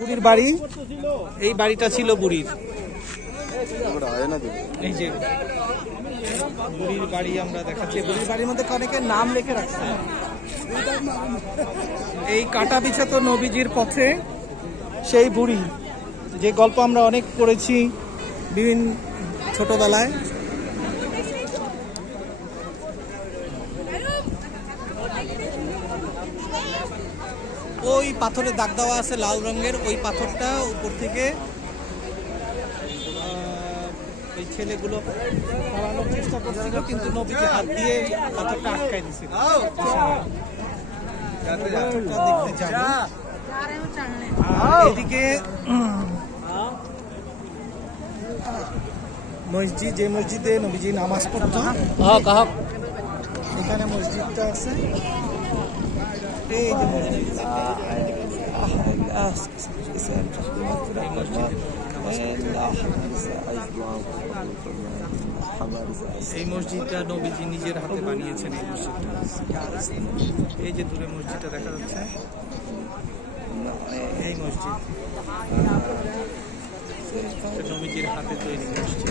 বুড়ির বাড়ি, এই বাড়িটা ছিল বুড়ির। এই যে বুড়ির বাড়ি আমরা দেখাচ্ছি। বুড়ির বাড়ির মধ্যে অনেকের নাম লিখে রাখছে। এই কাটা বিছাতো নবীজির পথে সেই বুড়ি, যে গল্প আমরা অনেক পড়েছি বিভিন্ন ছোটবেলায়। ওই পাথরে দাগ দেওয়া আছে লাল রঙের, ওই পাথরটা উপর থেকে ওই ছেলেগুলো পালানোর চেষ্টা করছিল, কিন্তু নবীজি হাত দিয়ে পাথরটা আটকাই দিছিল। দেখতে যাব। এদিকে মসজিদ, যে মসজিদে নবীজি নামাজ পড়ত, এখানে মসজিদটা আছে। এই যে মসজিদ, এই মসজিদটা নবীজি নিজের হাতে বানিয়েছেন। এই মসজিদটা, এই যে দূরে মসজিদটা দেখা যাচ্ছে, এই মসজিদ নবীজির হাতে তৈরি মসজিদ।